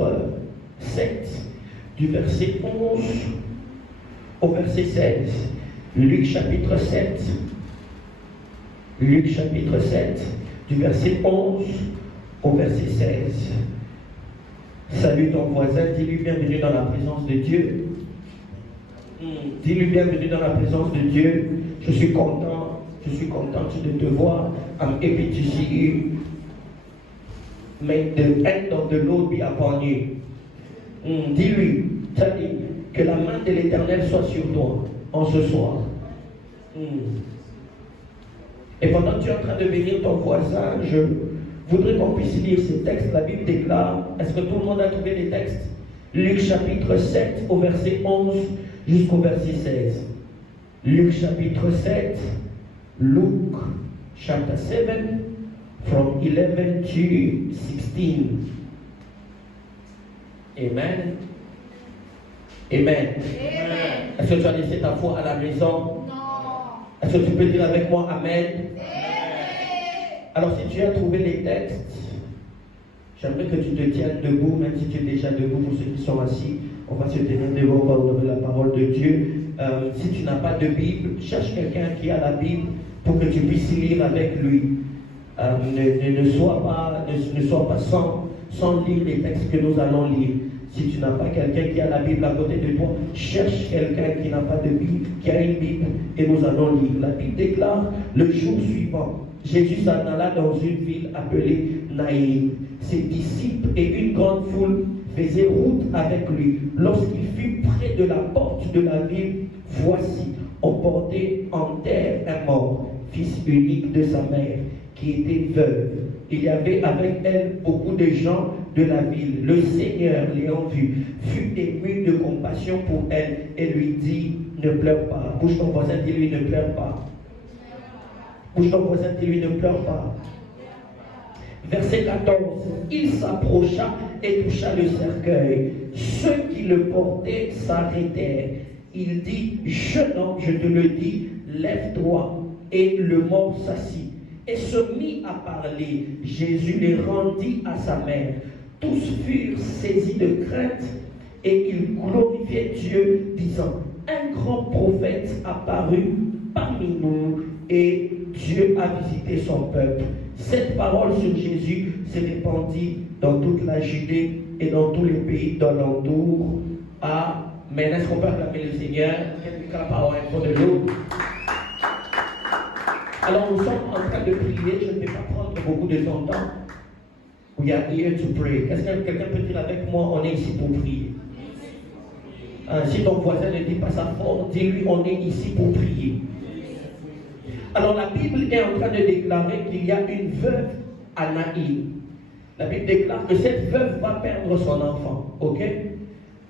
chapitre 7, du verset 11 au verset 16. Luc chapitre 7. Luc chapitre 7, du verset 11 au verset 16. Salue ton voisin, dis-lui bienvenue dans la présence de Dieu. Dis-lui bienvenue dans la présence de Dieu. Je suis content de te voir. I'm happy to see you. May the hand of the Lord be upon you. Dis-lui, que la main de l'Éternel soit sur toi en ce soir. Et pendant que tu es en train de bénir ton voisin, je voudrais qu'on puisse lire ces textes. La Bible déclare, est-ce que tout le monde a trouvé les textes? Luc chapitre 7 au verset 11 jusqu'au verset 16. Luc chapitre 7, Luke chapter 7, from 11 to 16. Amen. Amen. Est-ce que tu as laissé ta foi à la maison? Non. Est-ce que tu peux dire avec moi Amen? Alors si tu as trouvé les textes, j'aimerais que tu te tiennes debout, même si tu es déjà debout. Pour ceux qui sont assis, on va se tenir devant, on va ouvrir la parole de Dieu. Si tu n'as pas de Bible, cherche quelqu'un qui a la Bible pour que tu puisses lire avec lui. Ne sois pas sans lire les textes que nous allons lire. Si tu n'as pas quelqu'un qui a la Bible à côté de toi, cherche quelqu'un qui n'a pas de Bible, qui a une Bible, et nous allons lire. La Bible déclare, le jour suivant, Jésus s'en alla dans une ville appelée Naïm. Ses disciples et une grande foule faisaient route avec lui. Lorsqu'il fut près de la porte de la ville, voici, on portait en terre un mort, fils unique de sa mère, qui était veuve. Il y avait avec elle beaucoup de gens de la ville. Le Seigneur, l'ayant vue, fut ému de compassion pour elle et lui dit, ne pleure pas. Bouge ton voisin, dis-lui, ne pleure pas. Bouge ton voisin, dis-lui, ne pleure pas. Verset 14, il s'approcha et toucha le cercueil. Ceux qui le portaient s'arrêtèrent. Il dit, jeune homme, je te le dis, lève-toi. Et le mort s'assit et se mit à parler. Jésus les rendit à sa mère. Tous furent saisis de crainte et ils glorifiaient Dieu, disant, un grand prophète apparut parmi nous et Dieu a visité son peuple. Cette parole sur Jésus s'est répandue dans toute la Judée et dans tous les pays d'alentour. Amen. Est-ce qu'on peut acclamer le Seigneur? Quelqu'un a la parole pour de l'eau. Alors nous sommes en train de prier, je ne vais pas prendre beaucoup de ton temps. We are here to pray. Est-ce que quelqu'un peut dire avec moi, on est ici pour prier? Si ton voisin ne dit pas ça fort, dis-lui, on est ici pour prier. Alors la Bible est en train de déclarer qu'il y a une veuve à Naïm. La Bible déclare que cette veuve va perdre son enfant. Ok?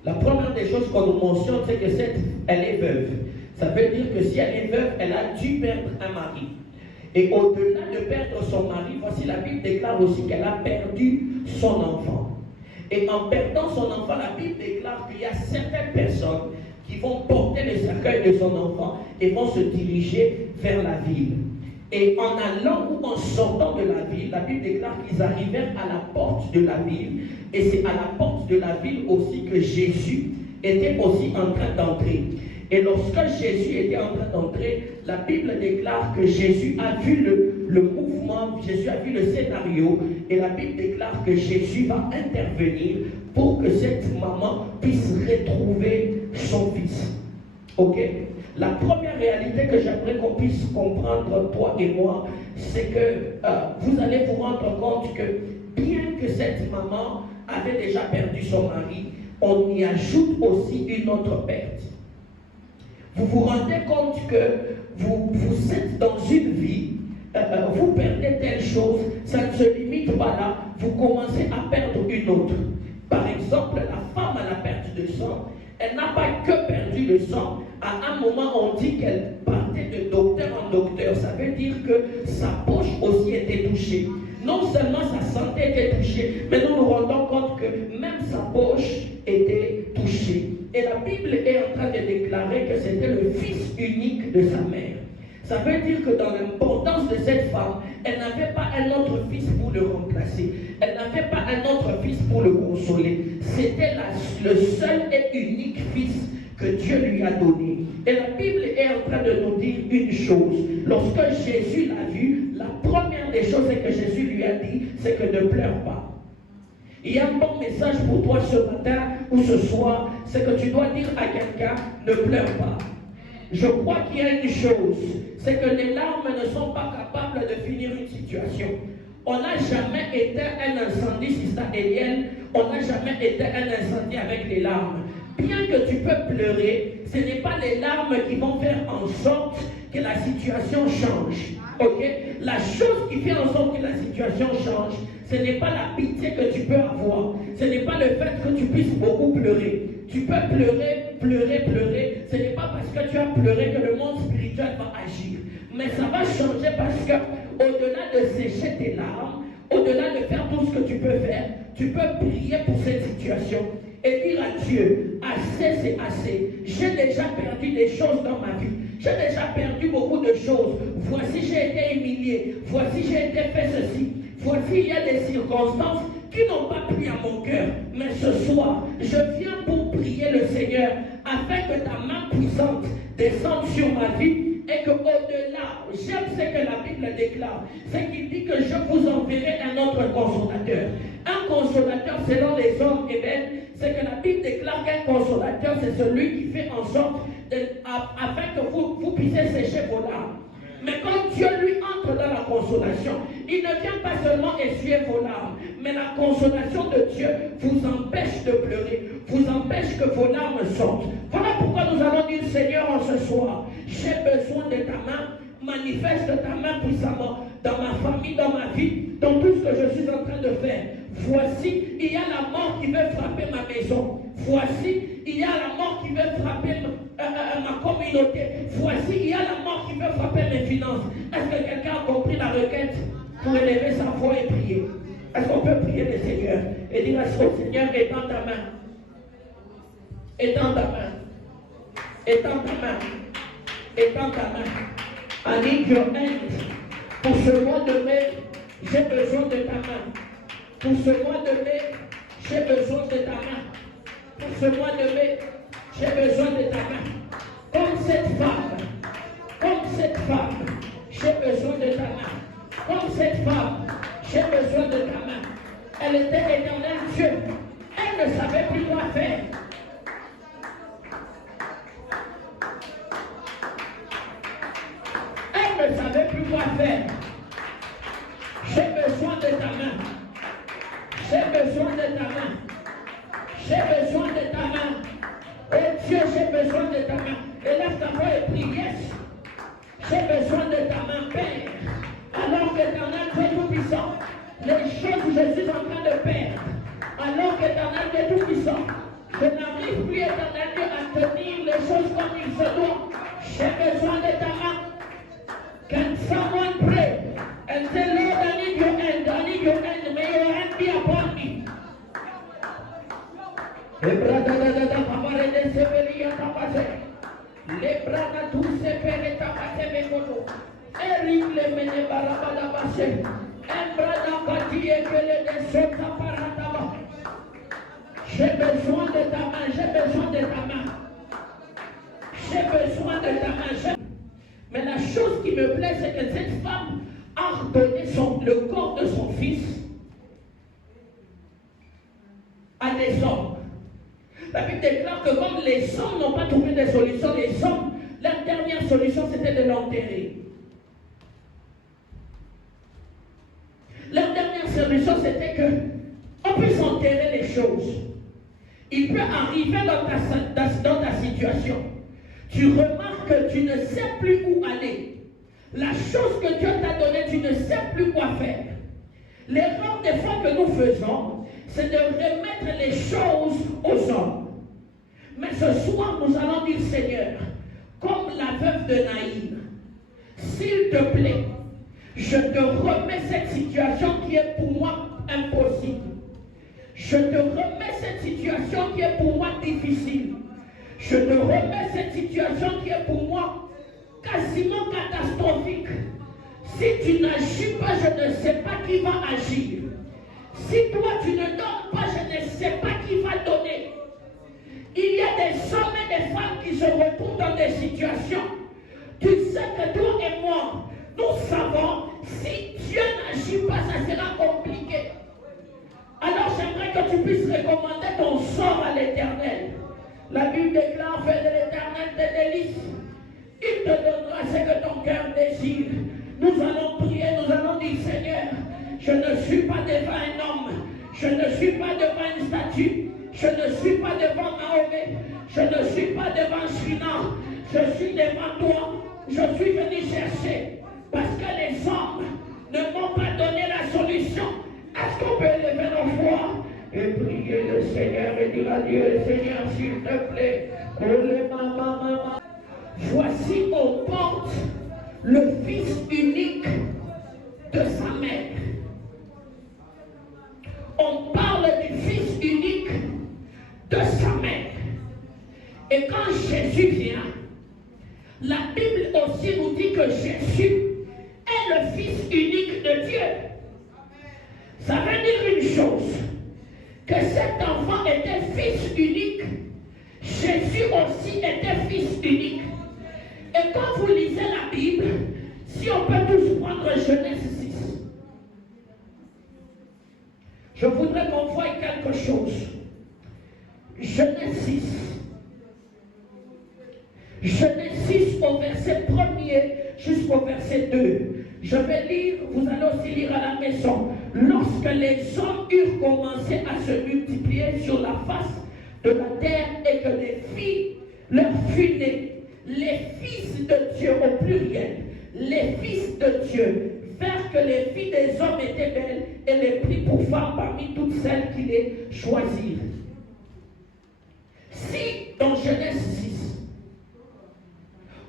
La première des choses qu'on nous mentionne, c'est que elle est veuve. Ça veut dire que si elle est veuve, elle a dû perdre un mari. Et au-delà de perdre son mari, voici la Bible déclare aussi qu'elle a perdu son enfant. Et en perdant son enfant, la Bible déclare qu'il y a certaines personnes qui vont porter le cercueil de son enfant et vont se diriger vers la ville. Et en allant ou en sortant de la ville, la Bible déclare qu'ils arrivèrent à la porte de la ville. Et c'est à la porte de la ville aussi que Jésus était aussi en train d'entrer. Et lorsque Jésus était en train d'entrer, la Bible déclare que Jésus a vu le mouvement, Jésus a vu le scénario, et la Bible déclare que Jésus va intervenir pour que cette maman puisse retrouver son fils. Ok? La première réalité que j'aimerais qu'on puisse comprendre, toi et moi, c'est que vous allez vous rendre compte que bien que cette maman avait déjà perdu son mari, on y ajoute aussi une autre perte. Vous vous rendez compte que vous êtes dans une vie, vous perdez telle chose, ça ne se limite pas là, vous commencez à perdre une autre. Par exemple, la femme à la perte de sang, elle n'a pas que perdu le sang. À un moment, on dit qu'elle partait de docteur en docteur. Ça veut dire que sa poche aussi était touchée. Non seulement sa santé était touchée, mais nous nous rendons compte que même sa poche était touchée. Et la Bible est en train de déclarer que c'était le fils unique de sa mère. Ça veut dire que dans l'importance de cette femme, elle n'avait pas un autre fils pour le remplacer. Elle n'avait pas un autre fils pour le consoler. C'était le seul et unique fils que Dieu lui a donné. Et la Bible est en train de nous dire une chose. Lorsque Jésus l'a vu, la première des choses que Jésus lui a dit, c'est que ne pleure pas. Il y a un bon message pour toi ce matin ou ce soir, c'est que tu dois dire à quelqu'un, ne pleure pas. Je crois qu'il y a une chose, c'est que les larmes ne sont pas capables de finir une situation. On n'a jamais éteint un incendie, Sister Eliel, on n'a jamais éteint un incendie avec les larmes. Bien que tu peux pleurer, ce n'est pas les larmes qui vont faire en sorte que la situation change. Ok? La chose qui fait en sorte que la situation change, ce n'est pas la pitié que tu peux avoir. Ce n'est pas le fait que tu puisses beaucoup pleurer. Tu peux pleurer, pleurer, pleurer. Ce n'est pas parce que tu as pleuré que le monde spirituel va agir. Mais ça va changer parce que, au-delà de sécher tes larmes, au-delà de faire tout ce que tu peux faire, tu peux prier pour cette situation et dire à Dieu, assez c'est assez. J'ai déjà perdu des choses dans ma vie. J'ai déjà perdu beaucoup de choses. Voici j'ai été humilié. Voici j'ai été fait ceci. Voici il y a des circonstances qui n'ont pas plu à mon cœur. Mais ce soir, je viens pour prier le Seigneur afin que ta main puissante descende sur ma vie. Et qu'au-delà, j'aime ce que la Bible déclare, c'est qu'il dit que je vous enverrai un autre consolateur. Un consolateur selon les hommes, c'est que la Bible déclare qu'un consolateur, c'est celui qui fait en sorte afin que vous puissiez sécher vos larmes. Mais quand Dieu lui entre dans la consolation, il ne vient pas seulement essuyer vos larmes, mais la consolation de Dieu vous empêche de pleurer, vous empêche que vos larmes sortent. Voilà pourquoi nous allons dire, Seigneur, en ce soir, j'ai besoin de ta main, manifeste ta main puissamment dans ma famille, dans ma vie, dans tout ce que je suis en train de faire. Voici, il y a la mort qui veut frapper ma maison. Voici, il y a la mort qui veut frapper ma communauté. Voici, il y a la mort qui veut frapper mes finances. Est-ce que quelqu'un a compris la requête pour élever sa voix et prier? Est-ce qu'on peut prier le Seigneur et dire à son Seigneur, étends ta main. Étends ta main. Étends ta main. Étends ta main. I need your hand. Pour ce mois de mai, j'ai besoin de ta main. Pour ce mois de mai, j'ai besoin de ta main. Pour ce mois de mai, j'ai besoin de ta main. Comme cette femme, j'ai besoin de ta main. Comme cette femme, j'ai besoin de ta main. Elle était éternelle Dieu. Elle ne savait plus quoi faire. Elle ne savait plus quoi faire. J'ai besoin de ta main. J'ai besoin de ta main. J'ai besoin de ta main. Oh Dieu, j'ai besoin de ta main. Élève ta voix et prie, yes. J'ai besoin de ta main, Père. Alors qu'éternel, tu es tout-puissant, les choses que je suis en train de perdre, alors qu'éternel, tu es tout-puissant, je n'arrive plus, éternel Dieu, à tenir les choses comme il se doit. J'ai besoin de ta main. Can someone pray and say, Lord, I need your hand, I need your hand, may your hand be upon me. J'ai besoin de ta main, j'ai besoin de ta main. J'ai besoin de ta main. Mais la chose qui me plaît, c'est que cette femme a redonné le corps de son fils à des hommes. La Bible déclare que comme les hommes n'ont pas trouvé de solution, les hommes, leur dernière solution, c'était de l'enterrer. Leur dernière solution, c'était qu'on puisse enterrer les choses. Il peut arriver dans ta situation. Tu remarques que tu ne sais plus où aller. La chose que Dieu t'a donnée, tu ne sais plus quoi faire. L'erreur des fois que nous faisons, c'est de remettre les choses aux hommes. Mais ce soir, nous allons dire, Seigneur, comme la veuve de Naïm, s'il te plaît, je te remets cette situation qui est pour moi impossible. Je te remets cette situation qui est pour moi difficile. Je te remets cette situation qui est pour moi quasiment catastrophique. Si tu n'agis pas, je ne sais pas qui va agir. Si toi tu ne donnes pas, je ne sais pas qui va donner. Il y a des hommes et des femmes qui se retrouvent dans des situations. Tu sais que toi et moi, nous savons, si Dieu n'agit pas, ça sera compliqué. Alors j'aimerais que tu puisses recommander ton sort à l'Éternel. La Bible déclare, fais de l'Éternel tes délices. Il te donnera ce que ton cœur désire. Nous allons prier, nous allons dire, Seigneur, je ne suis pas devant un homme, je ne suis pas devant une statue, je ne suis pas devant Mahomet, je ne suis pas devant Shrina, je suis devant toi, je suis venu chercher, parce que les hommes ne m'ont pas donné la solution. Est-ce qu'on peut élever nos voix et prier le Seigneur et dire à Dieu, Seigneur, s'il te plaît, voici on porte le Fils unique de sa mère. On parle du Fils unique de sa mère. Et quand Jésus vient, la Bible aussi nous dit que Jésus est le Fils unique de Dieu. Ça veut dire une chose, que cet enfant était fils unique, Jésus aussi était fils unique. Et quand vous lisez la Bible, si on peut tous prendre Genèse 6, je voudrais qu'on voie quelque chose. Genèse 6. Genèse 6 au verset 1er jusqu'au verset 2. Je vais lire, vous allez aussi lire à la maison. Lorsque les hommes eurent commencé à se multiplier sur la face de la terre et que les filles leur furent nées, les fils de Dieu au pluriel, les fils de Dieu, vers que les filles des hommes étaient belles et les prit pour femmes parmi toutes celles qui les choisirent. Si dans Genèse 6,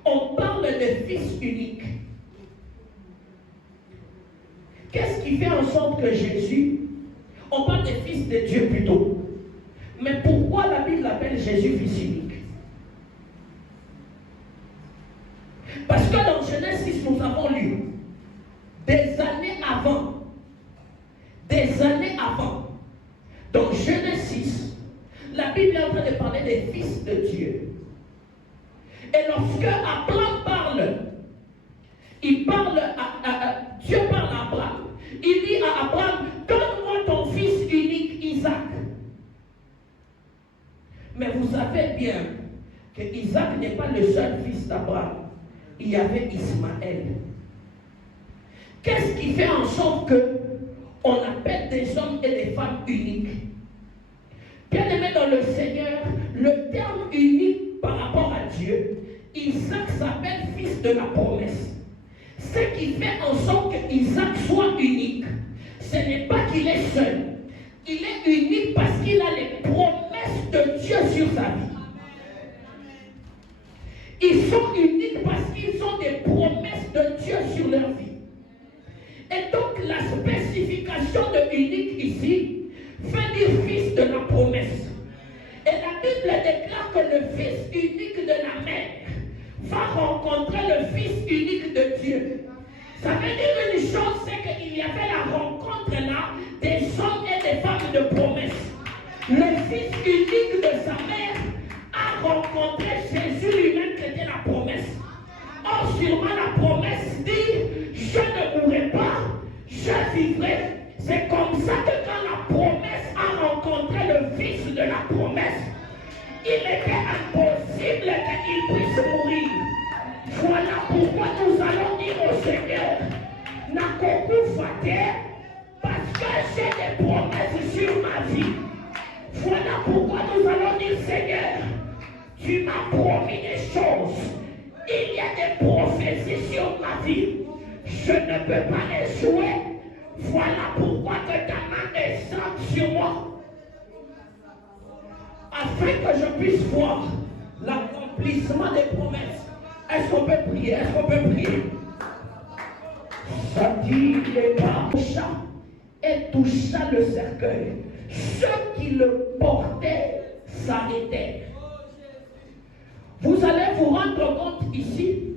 on parle de fils unique, qu'est-ce qui fait en sorte que Jésus, on parle des fils de Dieu plutôt, mais pourquoi la Bible l'appelle Jésus fils unique? Parce que dans Genèse 6, nous avons lu des années avant, dans Genèse 6, la Bible est en train de parler des fils de Dieu. Et lorsque Abraham parle, Dieu parle à Abraham. Il dit à Abraham, donne-moi ton fils unique Isaac. Mais vous savez bien que Isaac n'est pas le seul fils d'Abraham. Il y avait Ismaël. Qu'est-ce qui fait en sorte qu'on appelle des hommes et des femmes uniques? Bien-aimés dans le Seigneur, le terme unique par rapport à Dieu, Isaac s'appelle fils de la promesse. Ce qui fait en sorte qu'Isaac soit unique, ce n'est pas qu'il est seul. Il est unique parce qu'il a les promesses de Dieu sur sa vie. Ils sont uniques parce qu'ils ont des promesses de Dieu sur leur vie. Et donc la spécification de unique ici fait dire fils de la promesse. Et la Bible déclare que le fils unique de la mère va rencontrer le fils unique de Dieu. Ça veut dire une chose, c'est qu'il y avait la rencontre là des hommes et des femmes de promesse. Le fils unique de sa mère a rencontré Jésus lui-même qui était la promesse. Or, sûrement la promesse dit, je ne mourrai pas, je vivrai. C'est comme ça que quand la promesse a rencontré le fils de la promesse, il était impossible qu'il puisse mourir. Voilà pourquoi nous allons dire au Seigneur, Nakoku Fater, parce que j'ai des promesses sur ma vie. Voilà pourquoi nous allons dire, Seigneur, tu m'as promis des choses. Il y a des prophéties sur ma vie. Je ne peux pas échouer. Voilà pourquoi que ta main descende sur moi. Afin que je puisse voir l'accomplissement des promesses. Est-ce qu'on peut prier? Est-ce qu'on peut prier? Ça dit les toucha et toucha le cercueil. Ceux qui le portaient s'arrêtaient. Vous allez vous rendre compte ici,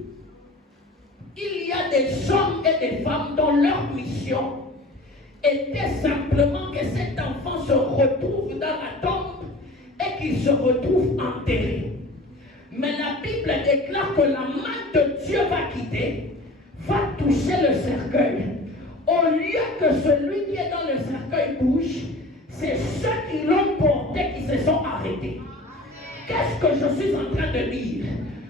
il y a des hommes et des femmes dont leur mission était simplement que cet enfant se retrouve dans la tombe et qu'il se retrouve enterré. Mais la Bible déclare que la main de Dieu va quitter, va toucher le cercueil. Au lieu que celui qui est dans le cercueil bouge, c'est ceux qui l'ont porté qui se sont arrêtés. Qu'est-ce que je suis en train de dire?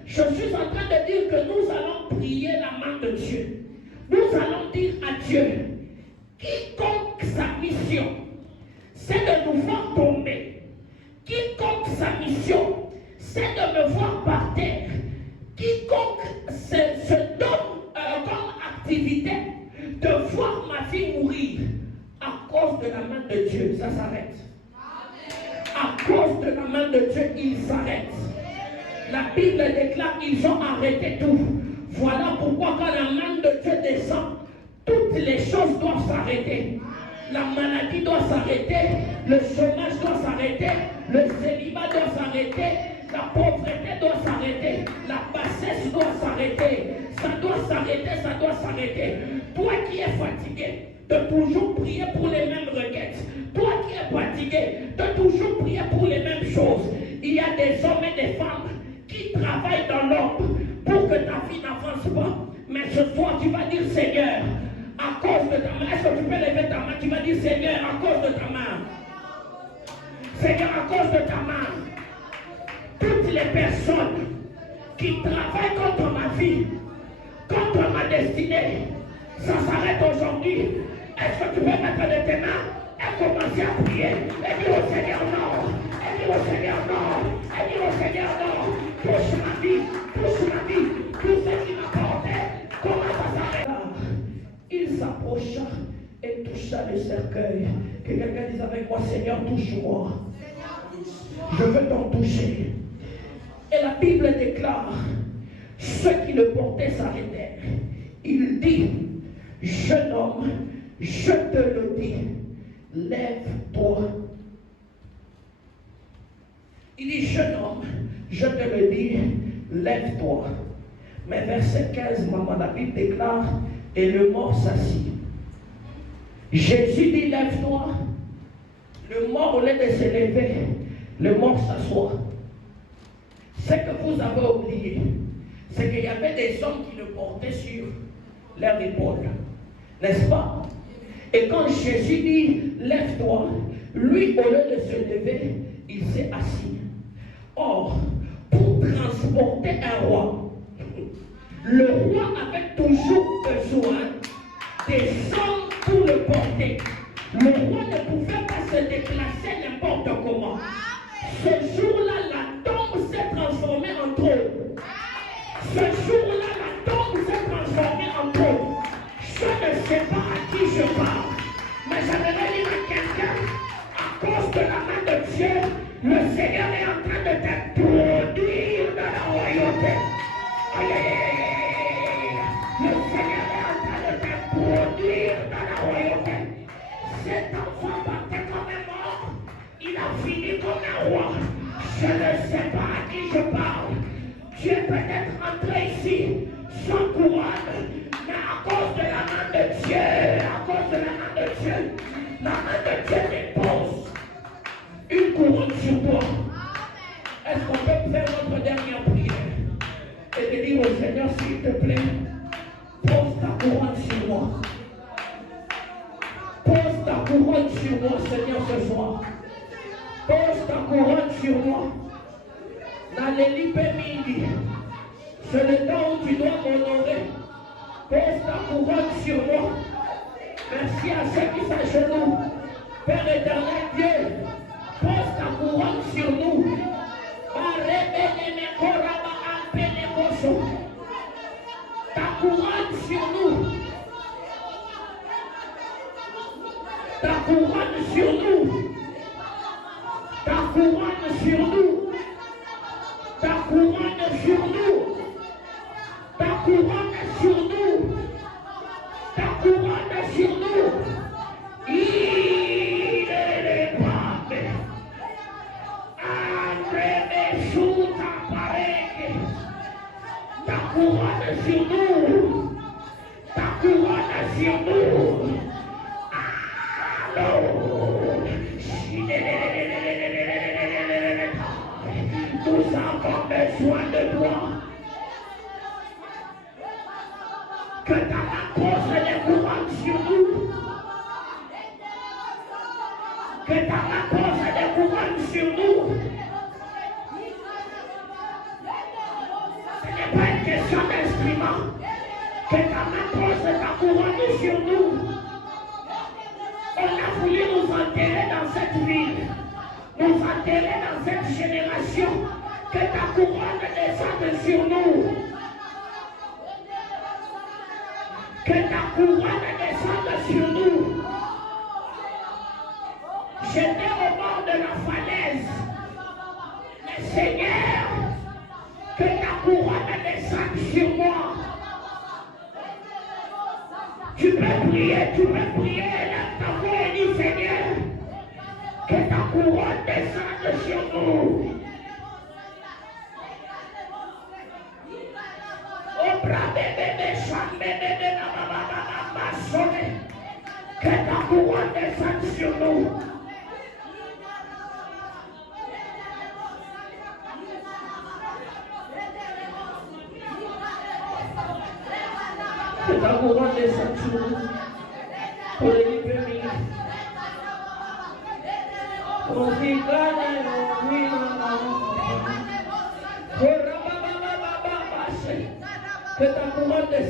Je suis en train de dire que nous allons prier la main de Dieu. Nous allons dire à Dieu, quiconque sa mission, c'est de nous voir tomber. Quiconque sa mission, c'est de me voir par terre. Quiconque se donne comme activité de voir ma fille mourir à cause de la main de Dieu, ça s'arrête. À cause de la main de Dieu, il s'arrête. La Bible déclare qu'ils ont arrêté tout. Voilà pourquoi quand la main de Dieu descend, toutes les choses doivent s'arrêter. La maladie doit s'arrêter, le chômage doit s'arrêter, le célibat doit s'arrêter, la pauvreté doit s'arrêter, la bassesse doit s'arrêter. Ça doit s'arrêter, ça doit s'arrêter. Toi qui es fatigué de toujours prier pour les mêmes requêtes, toi qui es fatigué de toujours prier pour les mêmes choses, il y a des hommes et des femmes qui travaillent dans l'ombre pour que ta vie n'avance pas. Mais ce soir, tu vas dire, Seigneur, à cause de ta main, est-ce que tu peux lever ta main? Tu vas dire, Seigneur, à cause de ta main. Seigneur, à cause de ta main. Toutes les personnes qui travaillent contre ma vie, contre ma destinée, ça s'arrête aujourd'hui. Est-ce que tu peux mettre de tes mains et commencer à prier et dire au Seigneur non, et dire au Seigneur non, et dire au Seigneur non, touche ma vie, tout ce qui m'apportait, comment ça s'arrête? Il s'approcha et toucha le cercueil. Que quelqu'un dise avec moi, Seigneur, touche-moi. Je veux t'en toucher. Et la Bible déclare, ceux qui le portaient s'arrêtèrent. Il dit, jeune homme, je te le dis, lève-toi. Il dit, jeune homme, je te le dis, lève-toi. Mais verset 15, maman, la Bible déclare, et le mort s'assit. Jésus dit, lève-toi. Le mort, au lieu de se lever, le mort s'assoit. Ce que vous avez oublié, c'est qu'il y avait des hommes qui le portaient sur leurs épaules. N'est-ce pas? Et quand Jésus dit, lève-toi, lui, au lieu de se lever, il s'est assis. Or, pour transporter un roi, le roi avait toujours besoin des hommes pour le porter. Le roi ne pouvait pas se déplacer n'importe comment. Ce jour-là, la tombe s'est transformée en trône. Ce jour-là, la tombe s'est transformée en trône. Je ne sais pas à qui je parle, mais j'aimerais dire à quelqu'un, à cause de la main de Dieu, le Seigneur est en train de t'introduire dans la royauté. Aïe, aïe, aïe. Le Seigneur est en train de t'introduire dans la royauté. Cet enfant partait comme un mort, il a fini comme un roi. Je ne sais pas à qui je parle. Tu es peut-être entré ici sans couronne, mais à cause de la main de Dieu, à cause de la main de Dieu, la main de Dieu dépose une couronne sur toi. Est-ce qu'on peut faire notre dernière prière et de dire au Seigneur, s'il te plaît, pose ta couronne sur moi. Pose ta couronne sur moi, Seigneur, ce soir. Pose ta couronne sur moi. Naleli Pemindi. C'est le temps où tu dois m'honorer. Pose ta couronne sur moi. Merci à ceux qui s'agenouillent. Père éternel Dieu, pose ta couronne sur nous. Ta couronne sur nous. Ta couronne sur nous. Ta couronne sur nous. Ta couronne sur nous. Ta couronne sur nous. Ta couronne sur nous. Il est pape. André sous ta parede. Ta couronne sur nous. Ta couronne sur nous. besoin de toi. Que ta main pose les couronnes sur nous. Que ta main pose les couronnes sur nous. Ce n'est pas une question d'instrument. Que ta main pose ta couronne sur nous. On a voulu nous enterrer dans cette ville, nous enterrer dans cette génération. Que ta couronne descende sur nous. Que ta couronne descende sur nous. J'étais au bord de la falaise. Mais Seigneur, que ta couronne descende sur moi. Tu peux prier, lève ta voix et dis Seigneur, que ta couronne descende sur nous. Que ta couronne descende sur nous. Que ta couronne descende sur nous. Pour les libérer. Que ta couronne descende.